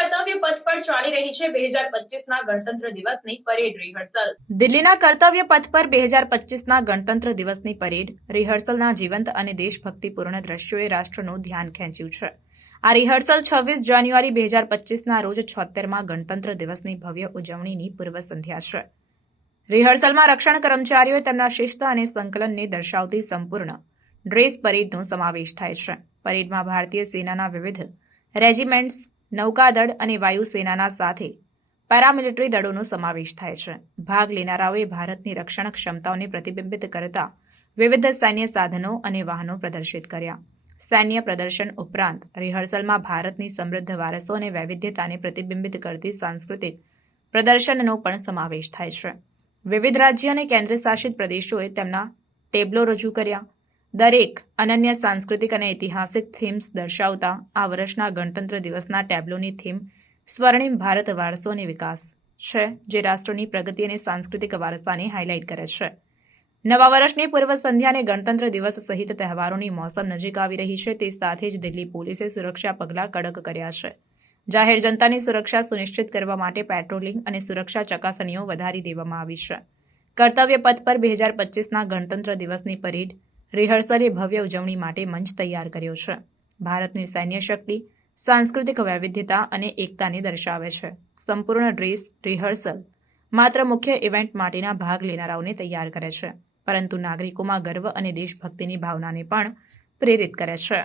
કર્તવ્ય પથ પર ચાલી રહી છે બે હજાર પચીસના ગણતંત્ર દિવસની પરેડ રિહર્સલ દિલ્હીના કર્તવ્ય પથ પર બે હજાર પચીસના ગણતંત્ર દિવસની પરેડ રિહર્સલના જીવંત અને દેશભક્તિપૂર્ણ દ્રશ્યોએ રાષ્ટ્રનું ધ્યાન ખેંચ્યું છે. આ રિહર્સલ છવ્વીસ જાન્યુઆરી બે હજાર પચીસના રોજ છોતેરમાં ગણતંત્ર દિવસની ભવ્ય ઉજવણીની પૂર્વ સંધ્યા છે. રિહર્સલમાં રક્ષણ કર્મચારીઓએ તેમના શિસ્ત અને સંકલનને દર્શાવતી સંપૂર્ણ ડ્રેસ પરેડનો સમાવેશ થાય છે. પરેડમાં ભારતીય સેનાના વિવિધ રેજિમેન્ટ્સ નૌકાદળ અને વાયુસેનાના સાથે પેરામિલિટરી દળોનો સમાવેશ થાય છે. ભાગ લેનારાઓએ ભારતની રક્ષણ ક્ષમતાઓને પ્રતિબિંબિત કરતા વિવિધ સૈન્ય સાધનો અને વાહનો પ્રદર્શિત કર્યા. સૈન્ય પ્રદર્શન ઉપરાંત રિહર્સલમાં ભારતની સમૃદ્ધ વારસો અને વૈવિધ્યતાને પ્રતિબિંબિત કરતી સાંસ્કૃતિક પ્રદર્શનનો પણ સમાવેશ થાય છે. વિવિધ રાજ્ય અને કેન્દ્રશાસિત પ્રદેશોએ તેમના ટેબ્લો રજૂ કર્યા. દરેક અનન્ય સાંસ્કૃતિક અને ઐતિહાસિક થીમ્સ દર્શાવતા આ વર્ષના ગણતંત્ર દિવસના ટેબ્લોની થીમ સ્વર્ણિમ ભારત વારસો અને વિકાસ છે, જે રાષ્ટ્રોની પ્રગતિ અને સાંસ્કૃતિક વારસાને હાઇલાઇટ કરે છે. નવા વર્ષની પૂર્વ સંધ્યાને ગણતંત્ર દિવસ સહિત તહેવારોની મોસમ નજીક આવી રહી છે, તે સાથે જ દિલ્હી પોલીસે સુરક્ષા પગલાં કડક કર્યા છે. જાહેર જનતાની સુરક્ષા સુનિશ્ચિત કરવા માટે પેટ્રોલિંગ અને સુરક્ષા ચકાસણીઓ વધારી દેવામાં આવી છે. કર્તવ્ય પથ પર બે હજાર પચીસના ગણતંત્ર દિવસની પરેડ રિહર્સલે ભવ્ય ઉજવણી માટે મંચ તૈયાર કર્યો છે. ભારતની સૈન્ય શક્તિ, સાંસ્કૃતિક વૈવિધ્યતા અને એકતાને દર્શાવે છે. સંપૂર્ણ ડ્રેસ રિહર્સલ માત્ર મુખ્ય ઇવેન્ટ માટેના ભાગ લેનારાઓને તૈયાર કરે છે, પરંતુ નાગરિકોમાં ગર્વ અને દેશભક્તિની ભાવનાને પણ પ્રેરિત કરે છે.